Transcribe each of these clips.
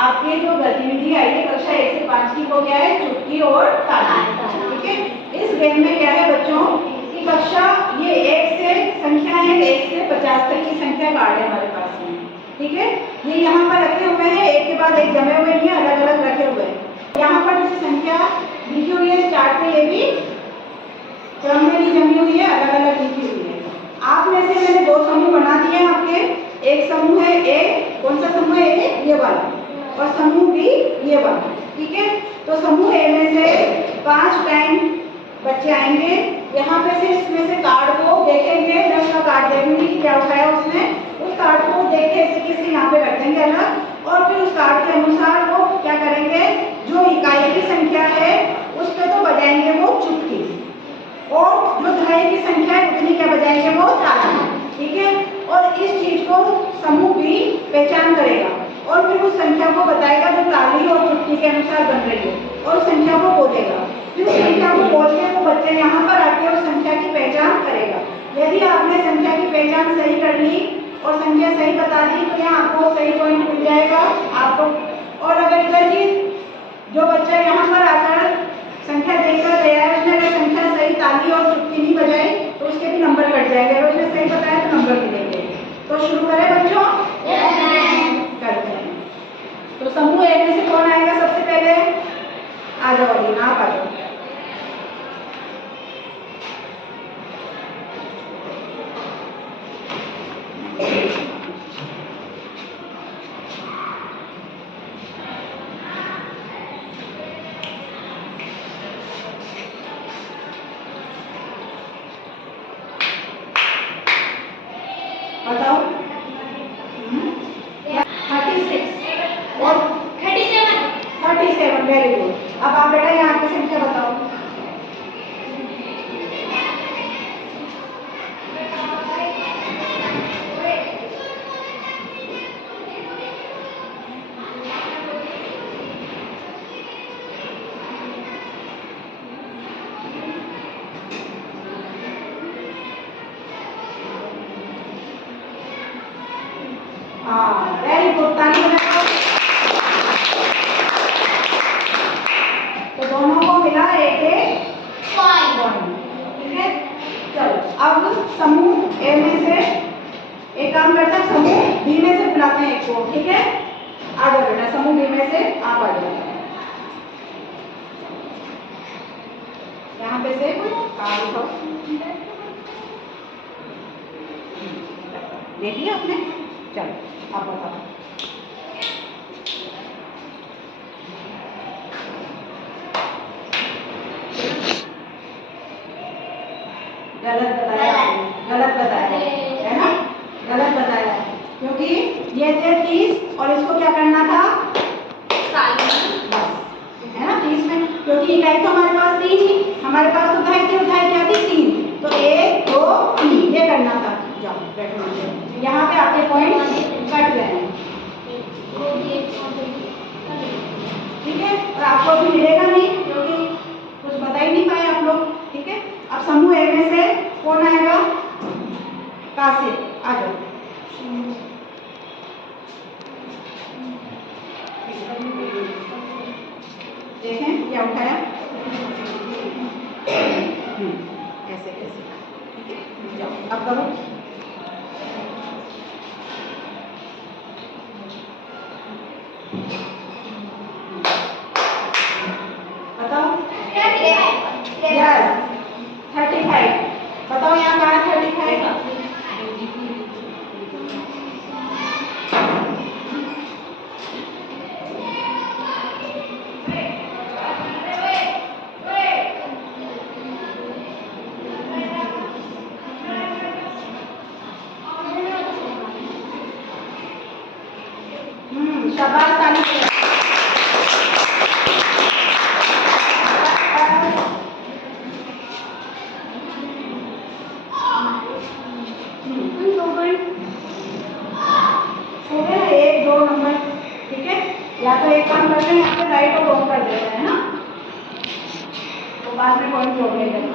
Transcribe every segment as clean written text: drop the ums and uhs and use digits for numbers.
आपकी जो गतिविधि आई है कक्षा 1 से 5 की, वो क्या है? चुटकी और ताली। ठीक है, इस गेम में क्या है बच्चों की कक्षा ये 1 से संख्या है 1 से 50 तक की संख्या कार्ड है हमारे पास में। ठीक है, ये यहाँ पर रखे हुए हैं, एक के बाद एक जमे हुए नहीं है, अलग अलग रखे हुए हैं। यहाँ पर जो संख्या लिखी हुई है स्टार्ट में, ये भी क्रम में नहीं जमी हुई है, अलग अलग लिखी हुई है। आप में से मैंने 2 समूह बना दिए हैं आपके। एक समूह है ए, कौन सा समूह है? ए, ये वाला, और समूह बी ये वाला। ठीक है, तो समूह ए में से 5 टाइम बच्चे आएंगे। यहाँ पे से इसमें से कार्ड को देखेंगे, मैं उसका कार्ड देखूंगी कि क्या उठाया उसने, उस कार्ड को देख के ऐसे किसी यहाँ पे रख देंगे अलग, और फिर उस कार्ड के अनुसार वो क्या करेंगे, जो इकाई की संख्या है उस पर तो बजाएंगे वो चुटकी, और जो दहाई की संख्या है उतनी क्या बजाएंगे, वो ताली। ठीक है, और इस चीज को समूह भी पहचान करेगा और फिर उस संख्या को बताएगा जो ताली और चुटकी के अनुसार बन रही है, और उस संख्या को बोलेगा। फिर उस संख्या को बोल के वो बच्चे यहाँ पर आके उस संख्या की पहचान करेगा। यदि आपने संख्या की पहचान सही कर ली और संख्या सही बता दी तो यहाँ आपको सही पॉइंट मिल जाएगा आपको। और अगर इधर की जो बच्चा यहाँ पर आकर संख्या देखकर गया है, उसने अगर संख्या सही ताली और चुटकी नहीं बजाई तो उसके भी नंबर कट जाएंगे, अगर उसने सही बताया तो नंबर मिलेंगे। तो शुरू करें बच्चों? करते हैं। तो समूह ए में से कौन आएगा सबसे पहले? आ जाओ अली, आप आ जाओ। बताओ। 36 और 37, वेरी गुड। अब आप बेटा यहाँ की संख्या बताओ। हाँ, वेरी गुड, ताली बजाओ। तो दोनों को मिला एक पॉइंट। ठीक है, चलो अब समूह ए में से एक काम करते हैं, समूह बी में से बुलाते हैं एक को। ठीक है, आ जाओ बेटा, समूह बी में से आप आ जाओ। यहाँ पे से उठाओ, देख लिया आपने? चलो आप बताओ। गलत बताया, गलत बताया है ना, गलत बताया, क्योंकि ये थे 30 और इसको क्या करना था? बस, है ना, 30 में, क्योंकि इकाई तो हमारे पास 3 ही, हमारे पास तो उठाई क्या थी? 3, तो 1 2 3 ये करना था। जाओ बैठो, यहाँ पे आपके पॉइंट कट गए हैं। ठीक है, और आपको अभी मिलेगा नहीं क्योंकि कुछ बता ही नहीं पाए आप लोग। ठीक है, अब समूह ए में से कौन आएगा? कासिफ, आ जाओ। देखें क्या उठाया, ऐसे कैसे। ठीक है, जाओ अब करो। बताओ। यस, 35। बताओ यहाँ कहाँ है 35? शाबाश, ताली बजाओ। हो गया 1 2 नंबर। ठीक है, या तो एक काम करते हैं, यहाँ पे राइट और रॉन्ग कर देते हैं ना, तो बाद में पॉइंट जोड़ लेंगे।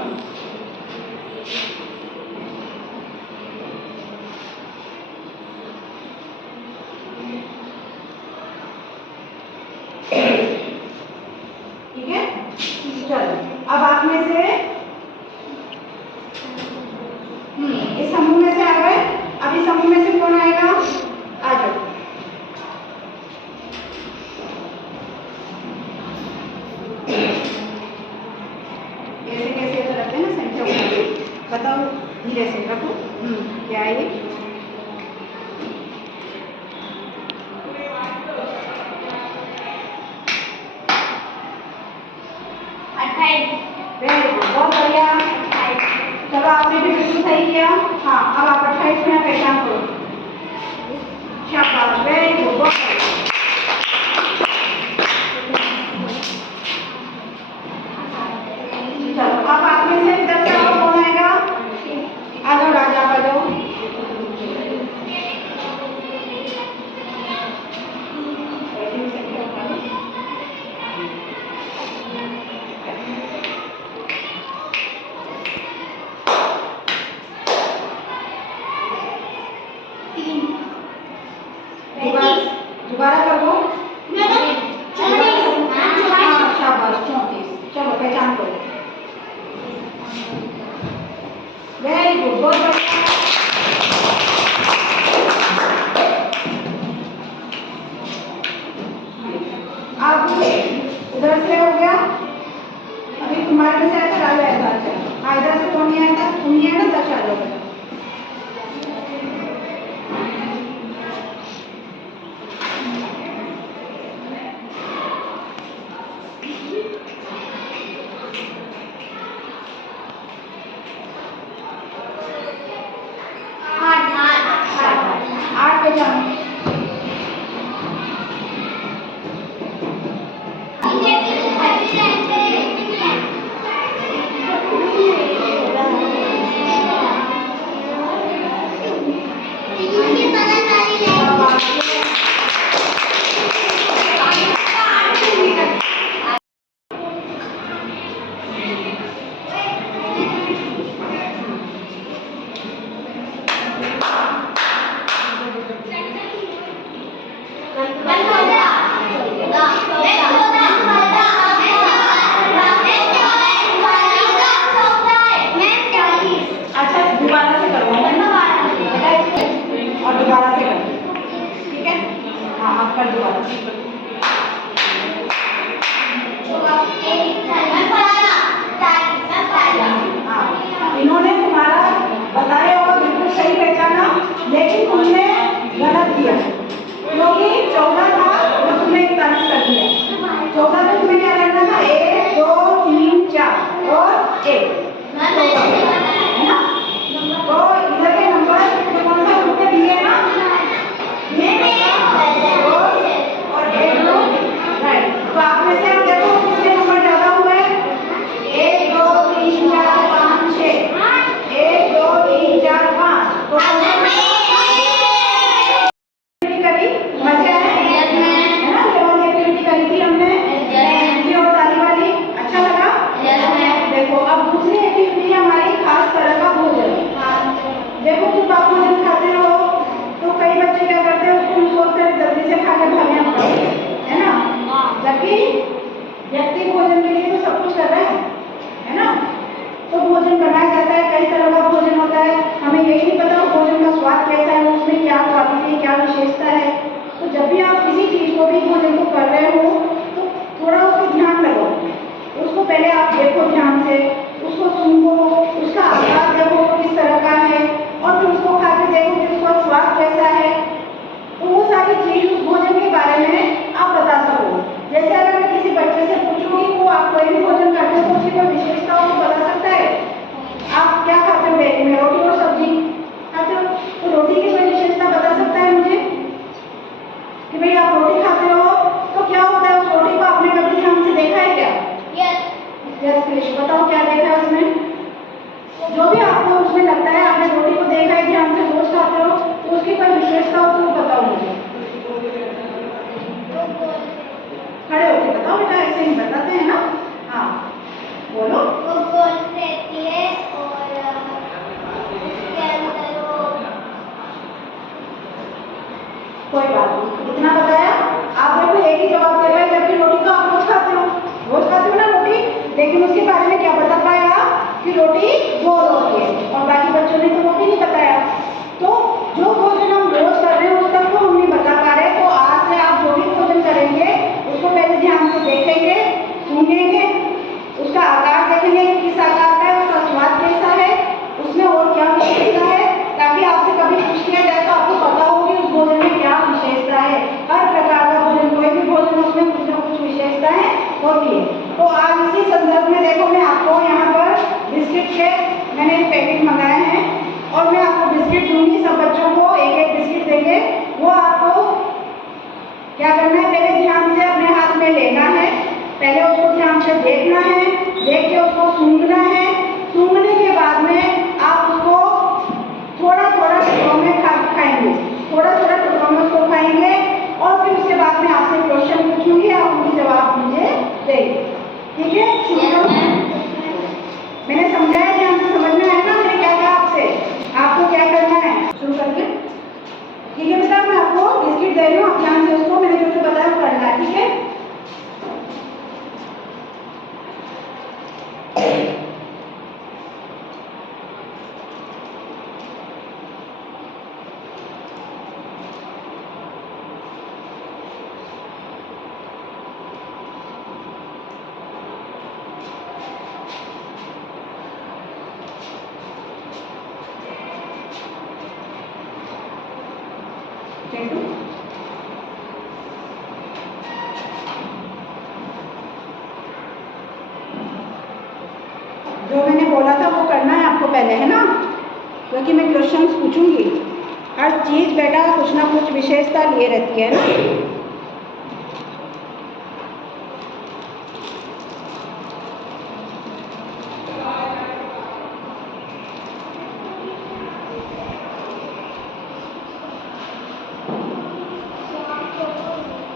बताओ धीरे से रखो। क्या है ये? वेरी गुड, बहुत बढ़िया। चलो आपने भी बिल्कुल सही किया। हाँ, अब आप 28 में पहचान करो। शाबाश, वेरी गुड, बहुत बढ़िया। चलो अब आप में से 10 का कौन आएगा? आ जाओ राजा, आ जाओ। दोबारा करो। शाबाश, 34। चलो पहचान करो। वेरी गुड, बहुत बढ़िया। अब उधर से हो गया। अभी तुम्हारे में से आकर आ जाएगा। अच्छा इधर से कौन नहीं आया था? तुम नहीं आया ना, दस आ जाओ। आठ पे जाओ। इन्होंने तुम्हारा बताया होगा बिल्कुल सही पहचाना, लेकिन तुमने गलत दिया क्योंकि 14 था वो तुमने 41 कर दिया। 14 में तुम्हें क्या करना था? 1 2 3 4 और 1, है ना? तो इधर के नंबर तो कौन सा ग्रुप में दिए ना? और 1 2, राइट। तो आप में से अब देखो किसके नंबर ज्यादा हुए? 1 2 3 4 5 6। 1 2 3 4 5। तो करी मजा है ना? लेवल एक्टिविटी करी थी हमने, ये और ताली वाली। अच्छा लगा? देखो अब दूसरी एक्टिविटी है हमारी खास तरह का भोजन। देखो जब आप भोजन खाते हो तो कई बच्चे क्या करते हैं, उसको सोचते हैं जल्दी से खा के भागना पड़ेगा, है ना? जबकि व्यक्ति भोजन के लिए तो सब कुछ कर रहा है ना? तो भोजन बनाया जाता है, कई तरह का भोजन होता है। हमें यही नहीं पता भोजन का स्वाद कैसा है, उसमें क्या क्वालिटी है, क्या विशेषता है। तो जब भी आप किसी चीज को भी भोजन को कर रहे हो तो थोड़ा उस पर ध्यान लगाओ। उसको पहले आप देखो ध्यान से, उसको सुनो, उसका आकार देखो किस तरह का है, और फिर उसको खा के देखो कि उसका स्वाद कैसा है। तो वो सारी चीज उस भोजन के बारे में आप बता सको। जैसे अगर मैं किसी बच्चे से पूछूं कि वो आप कोई भी भोजन करते हो तो उसकी कोई विशेषता हो तो बता सकता है? आप क्या खाते हो डेली में? रोटी और सब्जी खाते हो, तो रोटी की कोई विशेषता बता सकता है मुझे कि भाई आप रोटी खाते हो तो क्या होता है? उस रोटी को आपने कभी ध्यान से देखा है क्या? यस कृष, बताओ क्या देखा है उसमें? जो भी आपको उसमें लगता है, आपने रोटी को देखा है ध्यान से, रोज खाते हो, तो उसकी कोई विशेषता हो तो बताओ मुझे। खड़े होके बताओ बेटा, ऐसे ही बताते हैं ना। हाँ बोलो। वो गोल रहती है और उसके अंदर वो कोई बात नहीं, इतना बताया। आप देखो एक ही जवाब दे रहे हैं, जबकि रोटी तो आप रोज खाते हो ना रोटी, लेकिन उसके बारे में क्या बता पाया कि रोटी गोल होती है, और बाकी बच्चों ने तो वो भी नहीं बताया। तो जो भोजन हम रोज कर रहे हैं उस तक को हम नहीं बता पा रहे। तो आज से आप जो भी भोजन करेंगे उसको पहले ध्यान से देखेंगे, सुनेंगे, उसका आकार देखेंगे कि किस आकार का है, उसका स्वाद कैसा है, उस मैंने एक पैकेट मंगाया है और मैं आपको बिस्किट दूंगी। सब बच्चों को एक एक बिस्किट देंगे। वो आपको क्या करना है, पहले ध्यान से अपने हाथ में लेना है, पहले उसको ध्यान से देखना है, देख के उसको सूंघना है। सूंघने के बाद में आप उसको थोड़ा थोड़ा टुकड़ों में खाएंगे, थोड़ा थोड़ा टुकड़ों में उसको खाएंगे और फिर उसके बाद में आपसे क्वेश्चन पूछूंगी, आप उनके जवाब मुझे देंगे। ठीक है, शुरू करो। मैंने समझाया, ध्यान से समझना है ना मैंने क्या कहा आपसे, आपको क्या करना है। शुरू करिए। ठीक है बेटा, मैं आपको बिस्किट दे रही हूँ, आप ध्यान से उसको मैंने जो बताया वो करना है। ठीक है, जो मैंने बोला था वो करना है आपको पहले, है ना, क्योंकि मैं क्वेश्चंस पूछूंगी। हर चीज़ बेटा कुछ ना कुछ विशेषता लिए रहती है ना।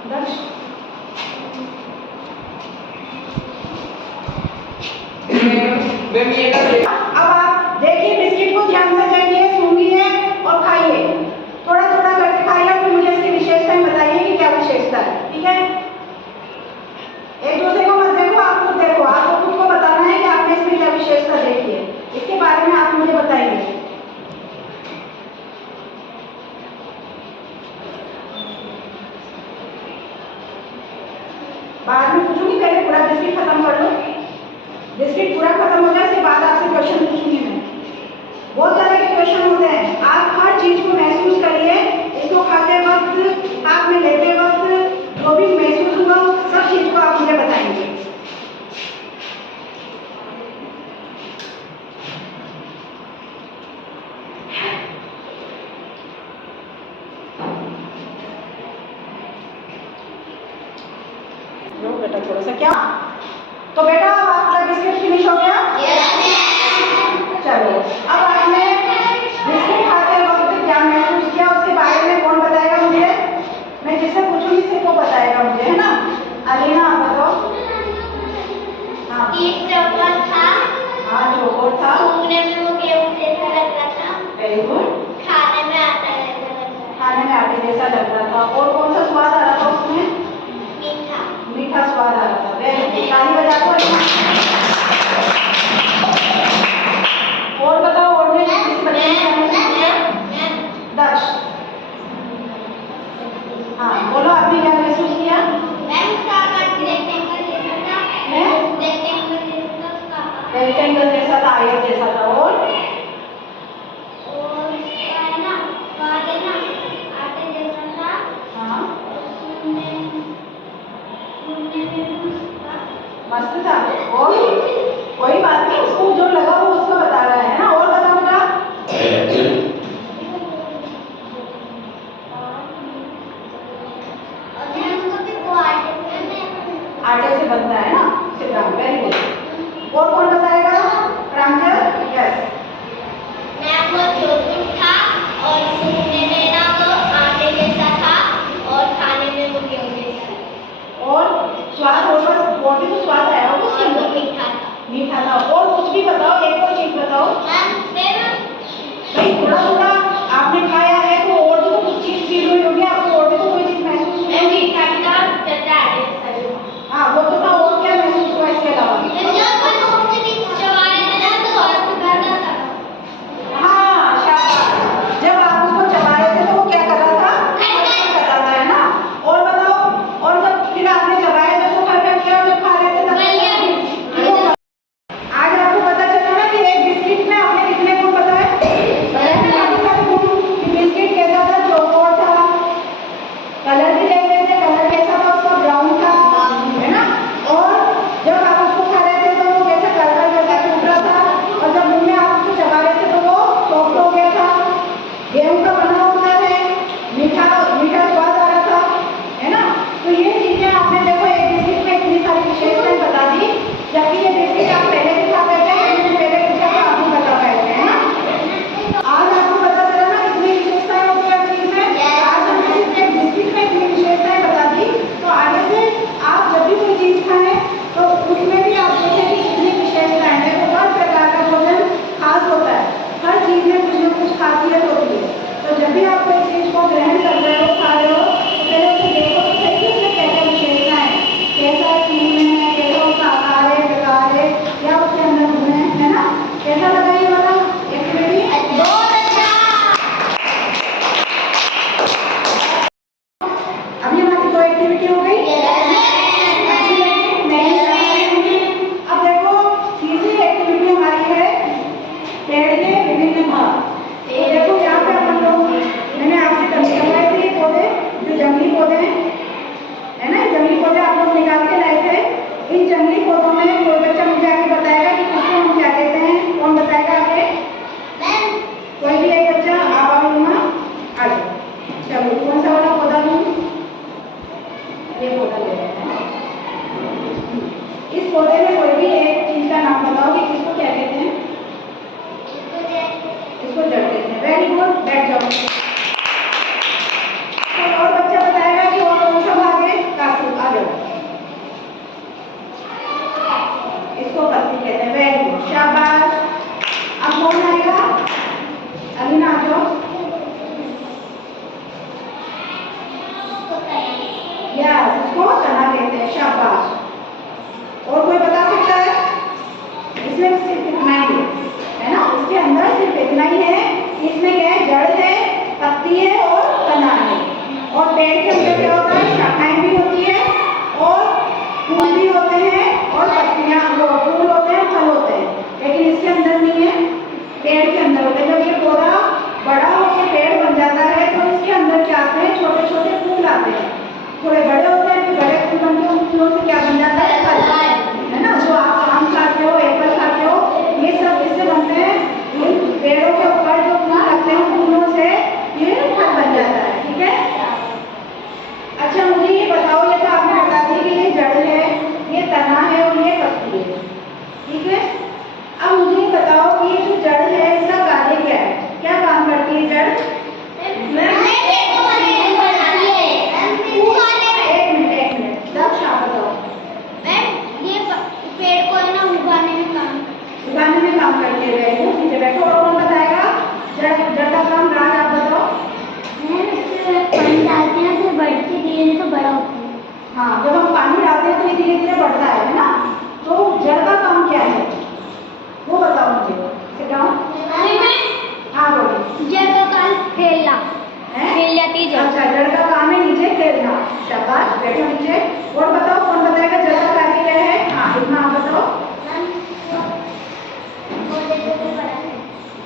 दक्ष, अब आप देखिए, बिस्किट को ध्यान से देखिए, सूंघिए और खाइए, थोड़ा थोड़ा करके खाइए और फिर मुझे इसकी विशेषताएं बताइए कि क्या विशेषता है। ठीक है, एक दूसरे को मत देखो, आप खुद देखो, आपको खुद को बताना है कि आपने इसमें क्या विशेषता देखी है, इसके बारे में आप मुझे बताएंगे। बाद में पूछूंगी, पहले पूरा बिस्किट खत्म कर लो। बिस्किट पूरा खत्म हो जाए, इसके बाद आपसे क्वेश्चन पूछूंगी मैं। बहुत तरह के क्वेश्चन होते हैं, आप हर चीज को महसूस करिए। इसको खाते वक्त, हाथ में लेते वक्त जो भी महसूस हुआ सब चीज को आप मुझे बताएंगे। लो बेटा थोड़ा सा क्या, तो बेटा अब आपका बिस्किट फिनिश हो गया। चलो, अब आपने बिस्किट खाते वक्त क्या महसूस किया उसके बारे में कौन बताएगा मुझे, मैं जिससे पूछूंगी सिर्फ वो बताएगा मुझे, है ना। अलीना आप बताओ। हाँ, चौकोर था। हाँ चौकोर था। सूंघने में वो गेहूं जैसा लग रहा था। Very good. खाने में आटा जैसा लग रहा था। खाने में आटे जैसा लग रहा था। और कौन सा स्वाद आ रहा था उसमें, मीठा। मीठा स्वाद आ रहा था। वेरी गुड, ताली बजा दो। और बताओ, और में किसी बच्चे ने क्या महसूस किया। दक्ष, हाँ बोलो, आपने क्या महसूस किया। रेक्टेंगल जैसा था, आयत जैसा था। और आटे जैसा था। हाँ,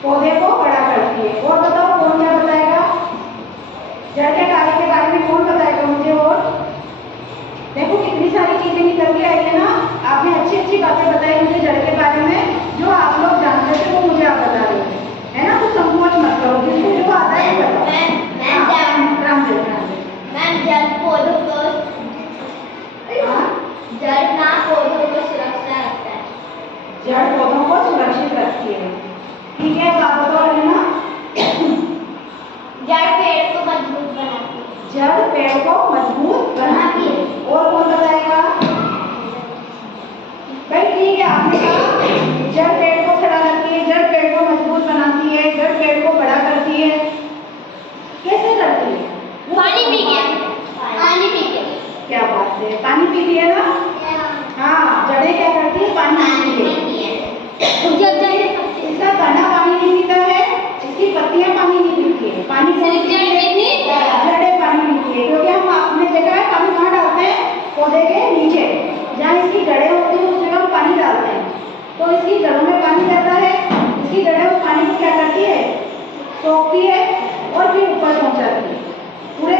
पौधे को बड़ा करती है। और बताओ कौन क्या बताएगा? जड़ के कार्य के बारे में कौन बताएगा मुझे? और देखो कितनी सारी चीजें निकल के आई है ना। आपने अच्छी अच्छी बातें बताई मुझे जड़ के बारे में, जो आप लोग जानते थे वो मुझे आप बता रहे थे, है ना। तो संकोच मत करो, जिसको जो आता है बताओ। रामदेव मैम जड़ पौधों को जड़ ना पौधों को सुरक्षा रखता है। जड़ पौधों को सुरक्षित रखती है। ठीक है, तो आप बताओ लेना। जड़ पेड़ को मजबूत बनाती है। जड़ पेड़ को मजबूत बनाती है। और कौन बताएगा? भाई ठीक है, आपने कहा जड़ पेड़ को खड़ा रखती है, जड़ पेड़ को मजबूत बनाती है, जड़ पेड़ को बड़ा करती है। कैसे करती है? पानी पी के। पानी पी के। क्या बात है, पानी पीती है ना। हाँ, जड़ें क्या करती है? पानी पीती है। इसका तना पानी नहीं पीता है, इसकी पत्तियां पानी नहीं पीती है। पानी सिर्फ जड़ पीती है। जड़ें पानी पीती है, क्योंकि हम आपने देखा है पानी कहाँ डालते हैं? पौधे के नीचे, जहाँ इसकी जड़ें होती है उस जगह हम पानी डालते हैं। तो इसकी जड़ों में पानी रहता है, इसकी जड़ें उस पानी को क्या करती है? सोखती है और फिर ऊपर पहुंचाती है। पूरे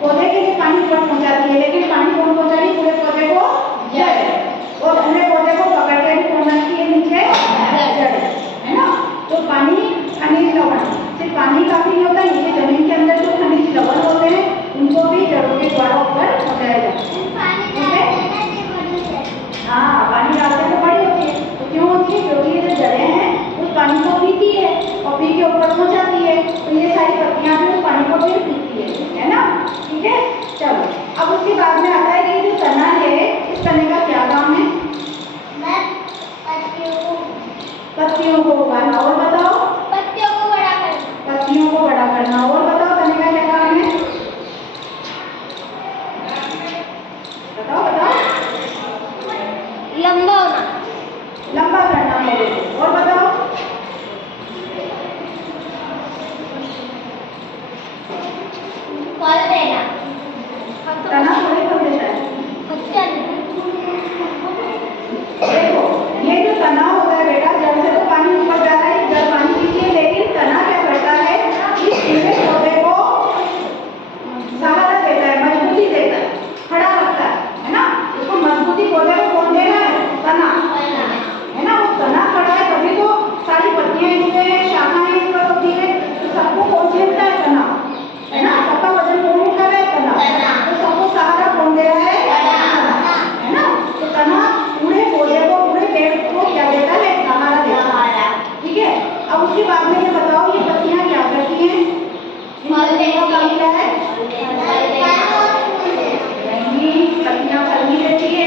पौधे के लिए पानी ऊपर पहुंचाती है, लेकिन पानी कौन पहुंचा रही है? पूरे पौधे को जड़। और पूरे पौधे को पकड़ के भी पहुंचाती है नीचे जड़, है ना। तो पानी खनिज लवण, सिर्फ पानी काफी नहीं होता, नीचे जमीन के अंदर जो खनिज लवण होते हैं उनको भी जड़ों के द्वारा ऊपर पहुंचाया जाता है। हाँ, पानी डालते तो बड़ी होती है। तो क्यों होती है? क्योंकि ये जो जड़ें हैं उस पानी को पीती है और पी के ऊपर पहुंचाती है। तो ये सारी पत्तियां भी उस पानी को फिर पीती है ना। ठीक है, चलो अब उसके बाद में आता है कि जो तना है, इस तने का क्या काम है? पत्तियों को उगाना। और बताओ? पत्तियों को बड़ा करना। पत्तियों को बड़ा करना। और बताओ तने का क्या काम है? बताओ बताओ। लंबा होना। लंबा करना पौधे को। और बताओ? फल देना। तना थोड़े फल देता है। देखो ये जो तना होता है बेटा, जड़ से तो पानी ऊपर जा रहा है, जड़ पानी पीती है, लेकिन तना क्या करता है? इस पूरे पौधे को सहारा देता है, मजबूती देता है, खड़ा रखता है ना। इसको मजबूती पौधे को कौन दे रहा है? तना, है ना। वो तना खड़ा है तभी तो सारी पत्तियां इसमें, शाखाएं इस पर होती है। तो सबको कौन झेलता है? तना, है ना। सबका वजन कौन उठा रहा है? तना। तो सबको सहारा कौन दे रहा है? है ना। तो तना पूरे पौधे को, पूरे पेड़ को क्या देता है? सहारा देता है। ठीक है, अब उसके बाद में ये बताओ ये पत्तियां क्या करती हैं? इन पत्तियों का काम क्या है? पत्तियां फल नहीं देती है,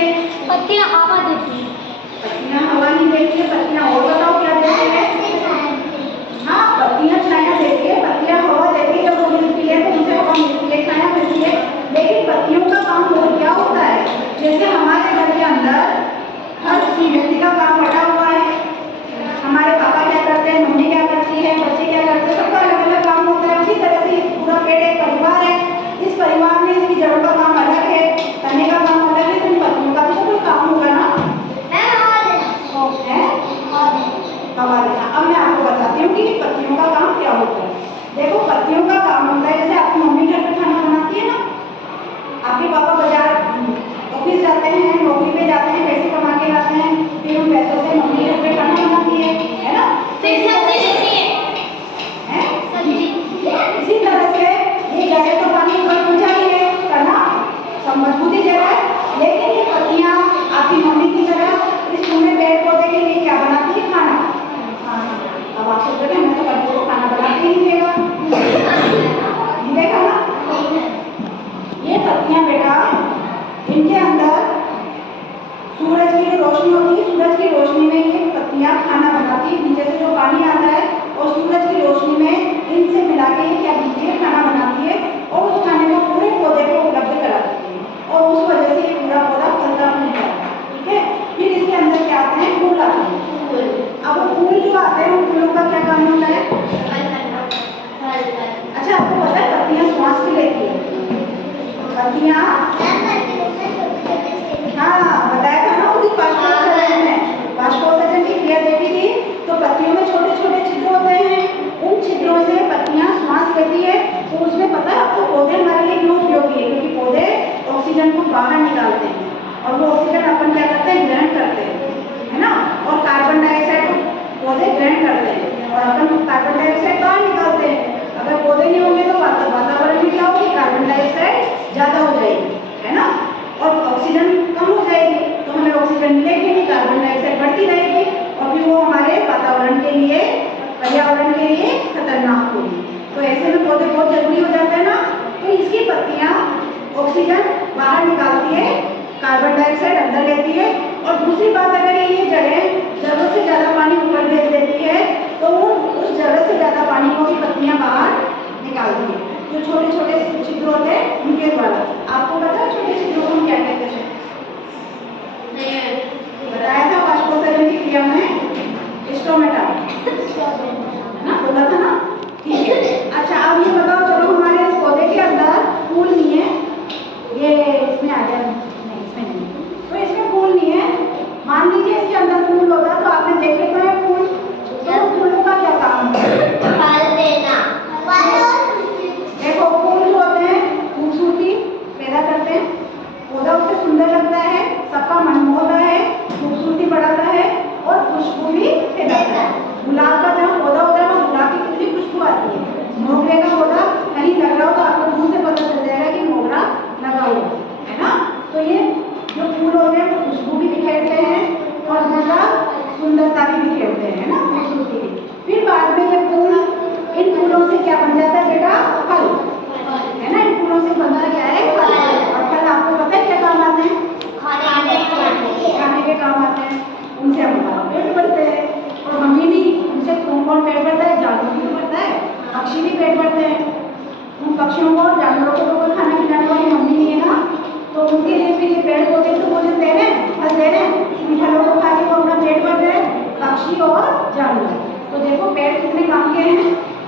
पत्तियां हवा देती है। पत्तियां हवा नहीं देती है। पत्तियां और बताओ क्या देती है? हाँ, पत्तियां छाया देती है, पत्तियां हवा देती है। जब वो मिलती है तो उनसे हवा मिलती है, छाया मिलती है। लेकिन पत्तियों का काम और क्या होता है? जैसे हमारे घर के अंदर हर व्यक्ति का काम बटा हुआ है। हमारे पापा क्या करते हैं, मम्मी क्या करती है, बच्चे क्या करते हैं, सबका अलग अलग काम होता है। उसी तरह से पूरा पेड़ एक परिवार है। इस परिवार में इसकी जड़ों का काम अलग है, तने का काम अलग है, तो इन पत्तियों का भी तो कोई काम होगा ना। हवा देना। अब मैं आपको बताती हूँ कि पत्तियों का काम क्या होता है। देखो पत्तियों का काम होता है, जैसे आपकी मम्मी घर पे खाना बनाती है ना, आपके पापा बाजार ऑफिस जाते हैं, नौकरी पे जाते हैं, पैसे कमा के लाते हैं, फिर उन पैसों से मम्मी घर पे खाना बनाती है ना। फिर सब्जी देती है। सब्जी। इसी तरह से ये जड़ें तो पानी ऊपर पहुंचा रही है, तना सब मजबूती दे रहा है, लेकिन ये पत्तियां आपकी मम्मी की तरह इस पूरे पेड़ पौधे के लिए क्या बनाती है? खाना। अब आप सोच रहे हैं मैं तो कभी को खाना बना के नहीं देगा, देखा ना। ये पत्तियां बेटा, इनके अंदर सूरज की जो रोशनी होती है, सूरज की रोशनी में ये पत्तियां खाना बनाती है। नीचे से जो पानी आता है और सूरज की रोशनी में इनसे मिला के ये क्या करती है? खाना बनाती है और उस खाने को पूरे पौधे को उपलब्ध करा देती है और उस वजह से ये पूरा पौधा फलता फूलता है। ठीक है, फिर इसके अंदर क्या आते हैं? फूल आते हैं। अब वो फूल जो आते हैं उन फूलों का क्या काम होता है? अच्छा, आपको पता है पत्तियां श्वास भी लेती है? पत्तियां, हाँ बताया था ना उसी बाष्पोत्सर्जन में, बाष्पोत्सर्जन की क्रिया देखी थी। तो पत्तियों में छोटे छोटे छिद्र होते हैं बाहर निकालते हैं और वो ऑक्सीजन अपन क्या करते हैं, ग्रहण करते हैं, है ना। और कार्बन डाइऑक्साइड पौधे ग्रहण करते हैं और अपन कार्बन डाइऑक्साइड बाहर निकालते हैं। अगर पौधे नहीं होंगे तो वातावरण में क्या होगी, कार्बन डाइऑक्साइड ज़्यादा हो जाएगी, है ना, और ऑक्सीजन कम हो जाएगी, तो हमें ऑक्सीजन मिलेगी नहीं, कार्बन डाइऑक्साइड बढ़ती रहेगी और फिर वो हमारे वातावरण के लिए, पर्यावरण के लिए खतरनाक होगी। तो ऐसे में पौधे बहुत जरूरी हो जाते हैं ना। तो इसकी पत्तियां ऑक्सीजन बाहर निकालती है, कार्बन डाइऑक्साइड अंदर लेती है। और दूसरी बात, अगर ये जड़ें जरूरत से ज़्यादा पानी ऊपर भेज देती है तो वो उस जरूरत से ज़्यादा पानी को भी पत्तियां बाहर निकालती है, जो छोटे छोटे छिद्र होते हैं उनके द्वारा। आपको पता है छोटे छिद्रों को हम क्या कहते हैं? बताया था वाष्पोत्सर्जन की क्रिया में स्टोमेटा, ना, बोला था ना, ठीक है। अच्छा, अब ये बताओ, चलो हमारे इस पौधे के अंदर फूल नहीं है, ये इसमें आ गया, नहीं इसमें नहीं, तो इसमें फूल नहीं है। मान लीजिए इसके अंदर फूल होगा तो आपने देखे तो है फूल, तो फूलों का क्या काम है? फल देना। देखो, फूल जो होते हैं खूबसूरती पैदा करते हैं, पौधा उससे सुंदर लगता है, सबका मन मोहता है, खूबसूरती बढ़ाता है और खुशबू भी फैलाता है। गुलाब का जहाँ पौधा होता है वहाँ गुलाब की कितनी खुशबू आती है। मोगरे का पौधा कहीं लग रहा हो तो आपको दूर से पता चल जाएगा कि मोगरा लगा हुआ है ना। तो ये जो फूल होते हैं वो खुशबू भी बिखेरते हैं और दूसरा सुंदरता भी बिखेरते हैं, है ना, खूबसूरती भी। फिर बाद में ये फूल, इन फूलों से क्या बन जाता है बेटा? फल, है ना। इन फूलों से बनता क्या है? फल। और फल आपको पता है क्या काम आते हैं? खाने के काम आते हैं। उनसे हमारा पेट भरते हैं और हम ही नहीं, उनसे कौन पेट भरता है? जानवर भी भरता है, पक्षी भी पेट भरते हैं। उन पक्षियों को, जानवरों को तो कोई खाना खिलाने वाली मम्मी नहीं है ना, तो उनके लिए फिर ये पेड़ पौधे तो भोजन दे रहे हैं, फल दे रहे हैं, उन फलों को खा के वो अपना पेट भर रहे हैं, पक्षी और जानवर। तो देखो पेड़ कितने काम के हैं,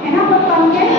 है ना, बहुत काम के।